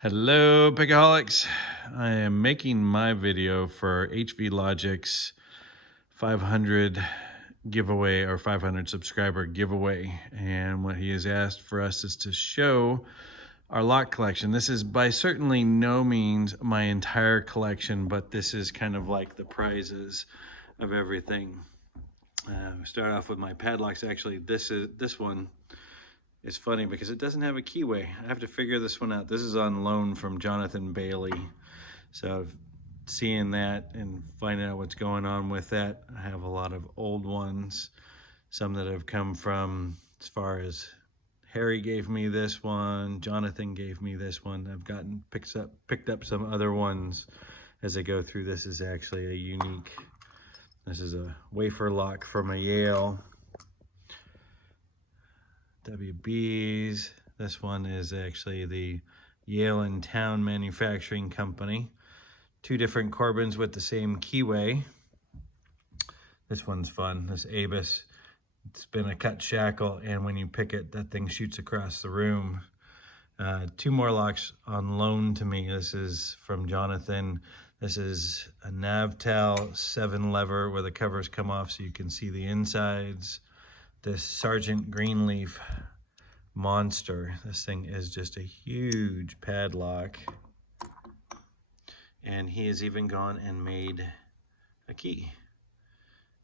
Hello, Pickaholics. I am making my video for HV Logic's 500 giveaway or 500 subscriber giveaway. And what he has asked for us is to show our lock collection. This is by certainly no means my entire collection, but this is kind of like the prizes of everything. Start off with my padlocks. Actually, this one. It's funny because it doesn't have a keyway. I have to figure this one out. This is on loan from Jonathan Bailey. So seeing that and finding out what's going on with that, I have a lot of old ones. Some that have come from, as far as Harry gave me this one, Jonathan gave me this one. I've gotten picked up some other ones as I go through. This is actually a unique, this is a wafer lock from a Yale. WBs. This one is actually the Yale and Town Manufacturing Company. Two different Corbins with the same keyway. This one's fun. This Abus. It's been a cut shackle, and when you pick it, that thing shoots across the room. Two more locks on loan to me. This is from Jonathan. This is a Navtal 7 lever where the covers come off so you can see the insides. This Sergeant Greenleaf monster. This thing is just a huge padlock. And he has even gone and made a key.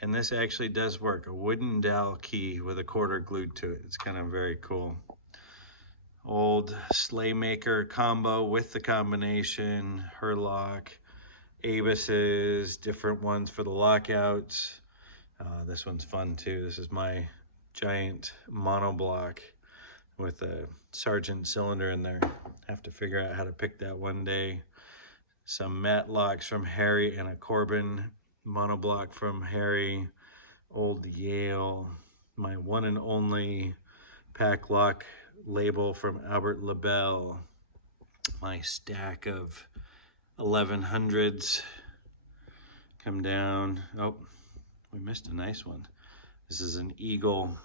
And this actually does work. A wooden dowel key with a quarter glued to it. It's kind of very cool. Old Slaymaker combo with the combination. Herlock, Abuses, different ones for the lockouts. This one's fun too. This is my giant monoblock with a Sargent cylinder in there. Have to figure out how to pick that one day. Some Matlocks from Harry and a Corbin monoblock from Harry. Old Yale. My one and only Padlock label from Albert LaBelle. My stack of 1100s. Come down. Oh, we missed a nice one. This is an Eagle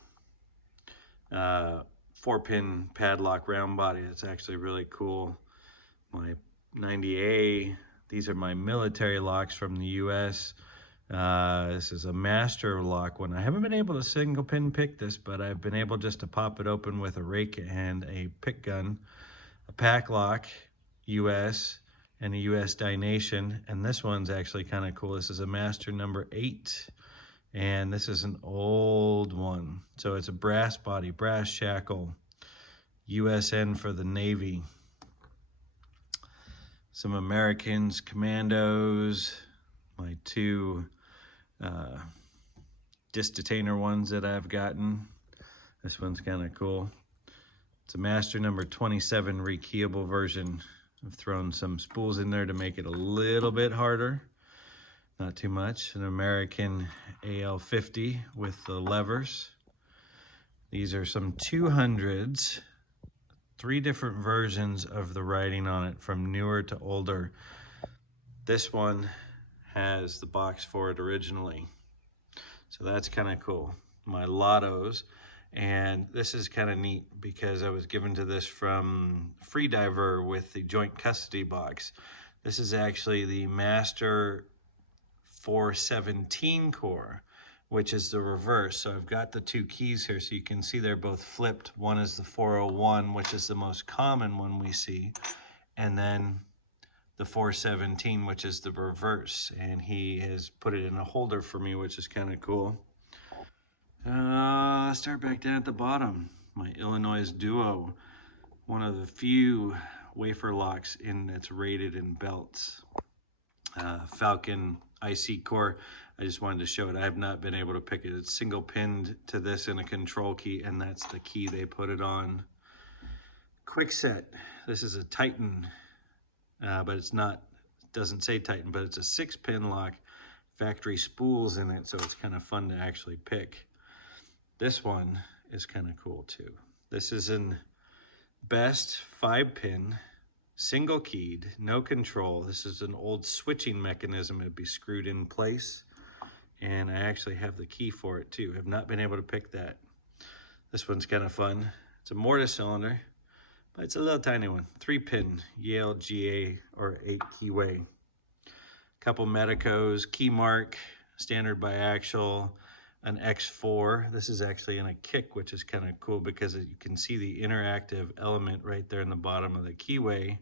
4-pin padlock round body. It's actually really cool. My 90A. These are my military locks from the US. This is a master lock one. I haven't been able to single pin pick this, but I've been able just to pop it open with a rake and a pick gun. A Padlock US and a US Dination. And this one's actually kind of cool. This is a master number 8. And this is an old one. So it's a brass body, brass shackle, USN for the Navy. Some Americans, Commandos, my two disc detainer ones that I've gotten. This one's kind of cool. It's a master number 27 rekeyable version. I've thrown some spools in there to make it a little bit harder. Not too much. An American AL50 with the levers. These are some 200s. 3 different versions of the writing on it, from newer to older. This one has the box for it originally. So that's kind of cool. My Lottos. And this is kind of neat because I was given to this from Freediver with the joint custody box. This is actually the Master 417 core, which is the reverse. So I've got the 2 keys here so you can see they're both flipped. One is the 401, which is the most common one we see, and then the 417, which is the reverse. And he has put it in a holder for me, which is kind of cool. Start back down at the bottom. My Illinois Duo, one of the few wafer locks that's rated in belts. Falcon IC core. I just wanted to show it. I have not been able to pick it. It's single pinned to this in a control key, and that's the key they put it on. Quick set. This is a Titan, but it's not, it doesn't say Titan, but it's a 6-pin lock. Factory spools in it, so it's kind of fun to actually pick. This one is kind of cool too. This is an Best 5-pin, single keyed, no control. This is an old switching mechanism. It'd be screwed in place. And I actually have the key for it too. Have not been able to pick that. This one's kind of fun. It's a mortise cylinder, but it's a little tiny one. 3-pin Yale GA or 8 keyway. Couple Medicos, key mark, standard biaxial, an X4. This is actually in a kick, which is kind of cool because you can see the interactive element right there in the bottom of the keyway,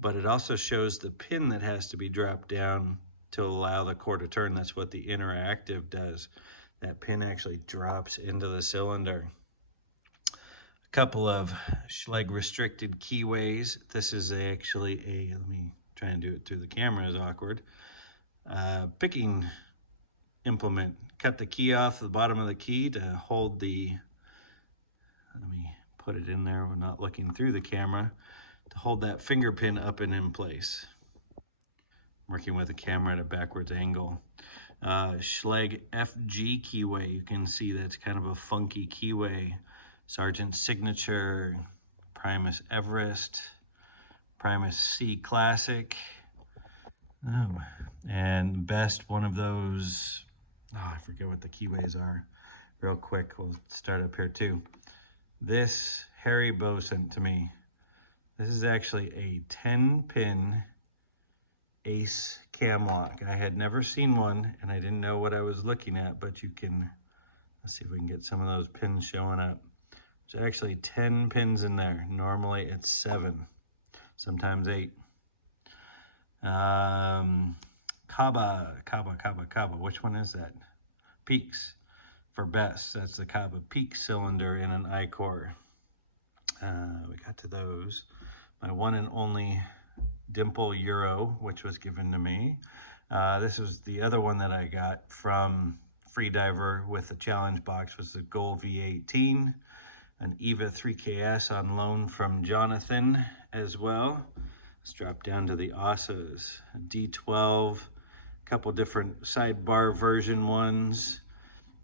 but it also shows the pin that has to be dropped down to allow the core to turn. That's what the interactive does. That pin actually drops into the cylinder. A couple of Schlage restricted keyways. This is actually a, let me try and do it through the camera, is awkward. Picking implement. Cut the key off the bottom of the key to hold the, let me put it in there, we're not looking through the camera, to hold that finger pin up and in place. Working with the camera at a backwards angle. Schlage FG keyway, you can see that's kind of a funky keyway. Sargent's Signature, Primus Everest, Primus C Classic. Oh, and best one of those, I forget what the keyways are. Real quick, we'll start up here too. This Harry Bow sent to me. This is actually a 10-pin Ace cam lock. I had never seen one and I didn't know what I was looking at, but you can, let's see if we can get some of those pins showing up. There's actually 10 pins in there. Normally it's 7, sometimes 8. Kaba, which one is that? Peaks for best. That's the Kaba Peak cylinder in an I-core. We got to those. My one and only Dimple Euro, which was given to me. This was the other one that I got from Freediver with the challenge box, was the Goal V18. An EVA 3KS on loan from Jonathan as well. Let's drop down to the ASAs. D12, a couple different sidebar version ones.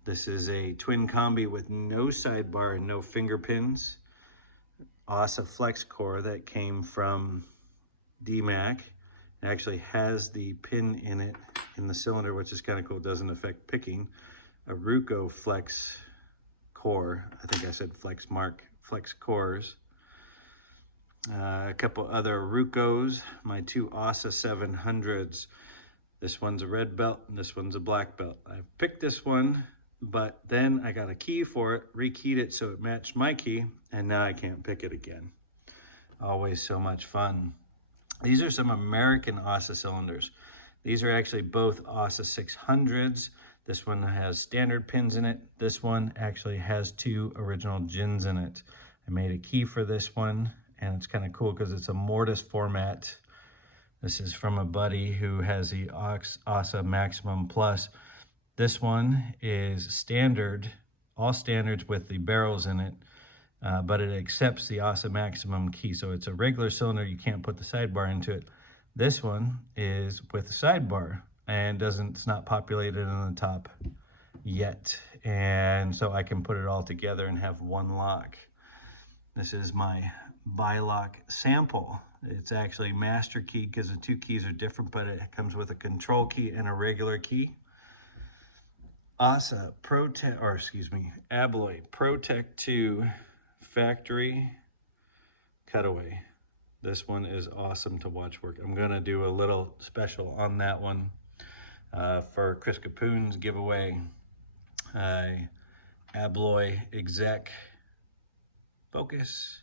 This is a twin combi with no sidebar and no finger pins. ASA Flex Core that came from DMAC. It actually has the pin in it in the cylinder, which is kind of cool. It doesn't affect picking. A Ruco Flex Core. I think I said Flex Cores. A couple other Rucos. My 2 ASA 700s. This one's a red belt and this one's a black belt. I picked this one, but then I got a key for it, rekeyed it so it matched my key, and now I can't pick it again. Always so much fun. These are some American ASA cylinders. These are actually both ASA 600s. This one has standard pins in it. This one actually has 2 original gins in it. I made a key for this one, and it's kind of cool because it's a mortise format. This is from a buddy who has the ASA Maximum Plus. This one is standard, all standards with the barrels in it, but it accepts the ASA Maximum key. So it's a regular cylinder, you can't put the sidebar into it. This one is with the sidebar and it's not populated on the top yet. And so I can put it all together and have one lock. This is my bi-lock sample. It's actually master key because the 2 keys are different, but it comes with a control key and a regular key. ASA Abloy Protect 2 factory cutaway. This one is awesome to watch work. I'm gonna do a little special on that one for Chris Capoon's giveaway. Abloy Exec Focus,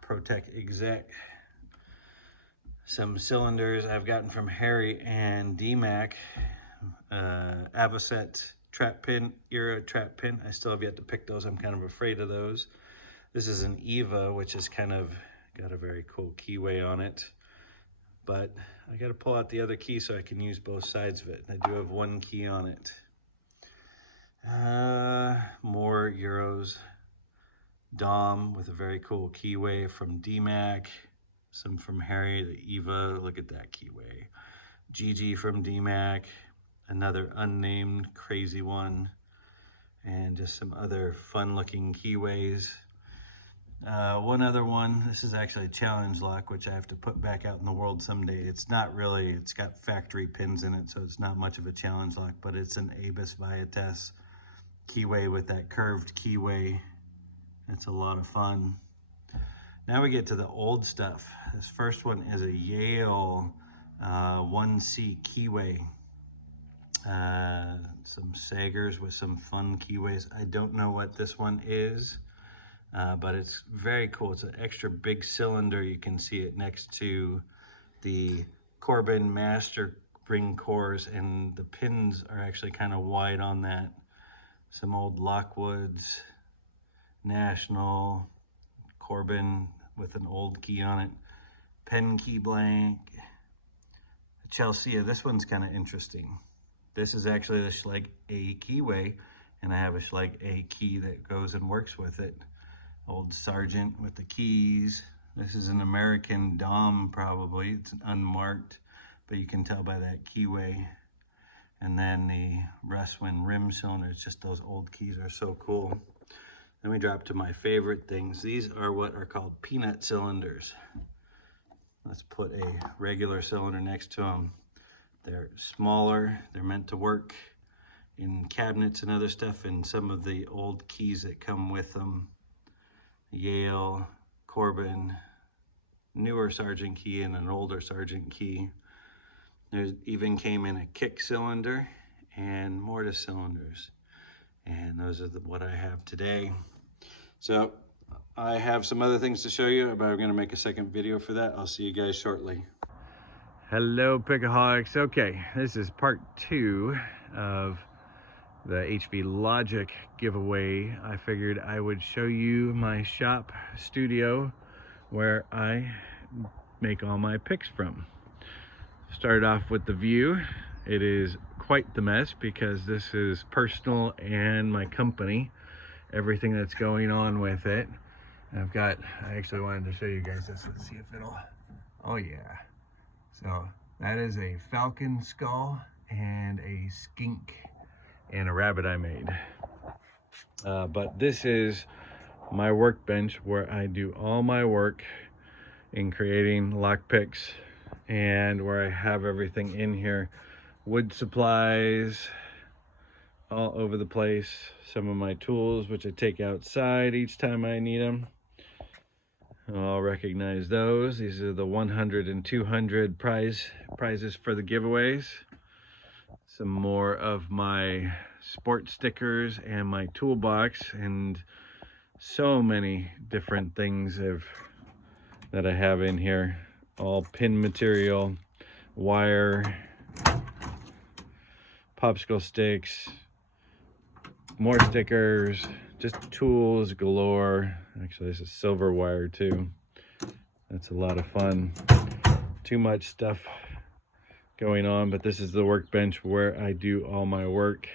Protect Exec. Some cylinders I've gotten from Harry and DMAC. Avocet trap pin, Era trap pin. I still have yet to pick those. I'm kind of afraid of those. This is an EVA, which is kind of got a very cool keyway on it. But I got to pull out the other key so I can use both sides of it. I do have 1 key on it. More Euros. Dom with a very cool keyway from DMAC. Some from Harry, the EVA. Look at that keyway. GG from DMAC. Another unnamed crazy one. And just some other fun looking keyways. One other one, this is actually a challenge lock, which I have to put back out in the world someday. It's not really, it's got factory pins in it, so it's not much of a challenge lock, but it's an Abus Viates keyway with that curved keyway. It's a lot of fun. Now we get to the old stuff. This first one is a Yale 1C keyway. Some saggers with some fun keyways. I don't know what this one is, but it's very cool. It's an extra big cylinder. You can see it next to the Corbin Master ring cores, and the pins are actually kind of wide on that. Some old Lockwoods, National, Corbin with an old key on it, Pen key blank, Chelsea. This one's kind of interesting. This is actually the Schlage A keyway, and I have a Schlage A key that goes and works with it. Old Sargent with the keys. This is an American Dom probably. It's unmarked, but you can tell by that keyway. And then the Russwin rim cylinders, just those old keys are so cool. Then we drop to my favorite things. These are what are called peanut cylinders. Let's put a regular cylinder next to them. They're smaller, they're meant to work in cabinets and other stuff, and some of the old keys that come with them. Yale, Corbin, newer Sargent key and an older Sargent key. There even came in a kick cylinder and mortise cylinders. And those are what I have today. So I have some other things to show you, but I'm going to make a second video for that. I'll see you guys shortly. Hello, Pickaholics. Okay, this is part 2 of the HV Logic giveaway. I figured I would show you my shop studio where I make all my picks from. Start off with the view. It is quite the mess because this is personal and my company, everything that's going on with it. I actually wanted to show you guys this. Let's see if it'll, oh yeah. So that is a falcon skull and a skink and a rabbit I made. But this is my workbench where I do all my work in creating lock picks, and where I have everything in here. Wood supplies all over the place. Some of my tools, which I take outside each time I need them. I'll recognize those. These are the 100 and 200 prizes for the giveaways. Some more of my sport stickers and my toolbox, and so many different things that I have in here. All pin material, wire, popsicle sticks, more stickers, just tools galore. Actually, this is silver wire too. That's a lot of fun. Too much stuff going on, but this is the workbench where I do all my work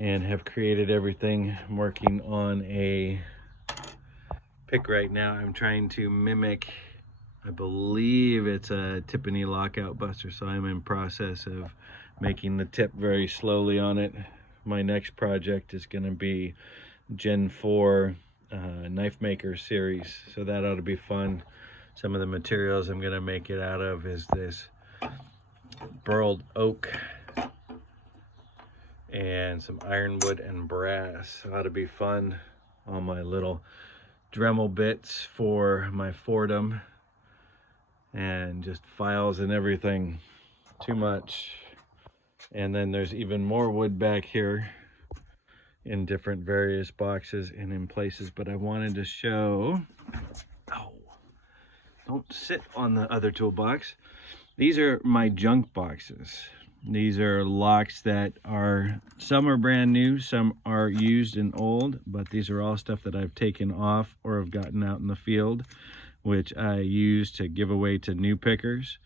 and have created everything. I'm working on a pick right now. I'm trying to mimic, I believe it's a Tiffany lockout buster, so I'm in process of making the tip very slowly on it. My next project is going to be Gen 4 knife maker series, so that ought to be fun. Some of the materials I'm going to make it out of is this burled oak and some ironwood and brass. Ought to be fun. All my little Dremel bits for my Fordham, and just files and everything. Too much. And then there's even more wood back here in different various boxes and in places, but I wanted to show, oh, don't sit on the other toolbox. These are my junk boxes. These are locks that are, some are brand new, some are used and old, but these are all stuff that I've taken off or have gotten out in the field, which I use to give away to new pickers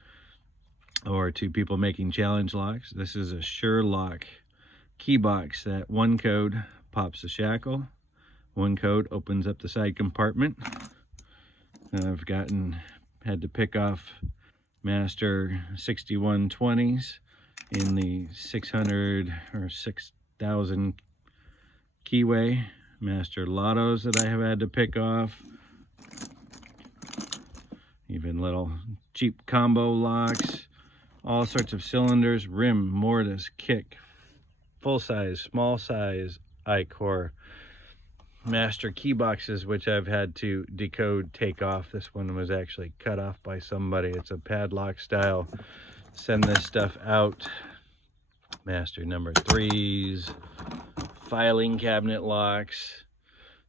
or to people making challenge locks. This is a Sure-Lock key box that one code pops the shackle, one code opens up the side compartment. I've had to pick off Master 6120s in the 600 or 6,000 keyway, Master Lottos that I have had to pick off, even little cheap combo locks, all sorts of cylinders, rim, mortise, kick, full size, small size, I-core, master key boxes, which I've had to decode, take off. This one was actually cut off by somebody. It's a padlock style. Send this stuff out. Master number 3s, filing cabinet locks,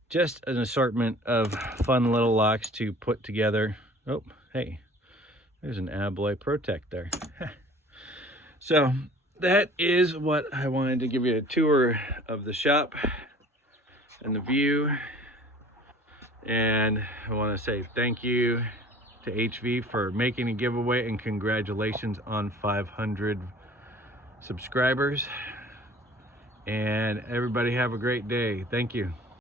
just an assortment of fun little locks to put together. Oh, hey, there's an alloy protect there. So that is what I wanted to give you, a tour of the shop and the view. And I want to say thank you to HV for making a giveaway, and congratulations on 500 subscribers. And everybody have a great day. Thank you.